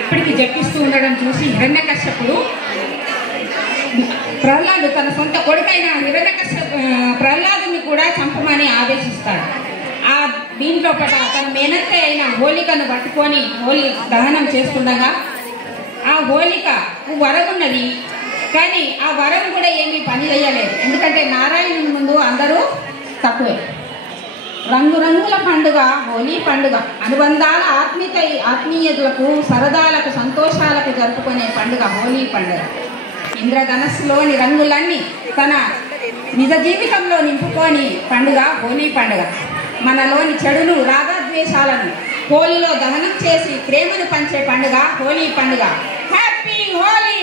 ఎప్పటికీ జపిస్తూ ఉండడం చూసి హిరణ్యకశ్యపుడు ప్రహ్లాదు తన సొంత కొడుకైన ప్రహ్లాదుని కూడా చంపమని ఆదేశిస్తాడు. ఆ దీంట్లో తన మేనత్త అయిన హోలికను పట్టుకొని దహనం చేస్తుండగా ఆ హోలిక వరం ఉన్నది, కానీ ఆ వరం కూడా ఏమీ పని చేయలేదు. ఎందుకంటే నారాయణుని ముందు అందరూ తక్కువే. రంగురంగుల పండుగ హోలీ పండుగ అనుబంధాల ఆత్మీయతలకు సరదాలకు సంతోషాలకు జరుపుకునే పండుగ హోలీ పండుగ. ఇంద్రధనస్సులోని రంగులన్నీ తన నిజ జీవితంలో నింపుకొని పండుగ హోలీ పండుగ. మనలోని చెడును రాగద్వేషాలను హోలీలో దహనం చేసి ప్రేమను పంచే పండుగ హోలీ పండుగ. హ్యాపీ హోలీ!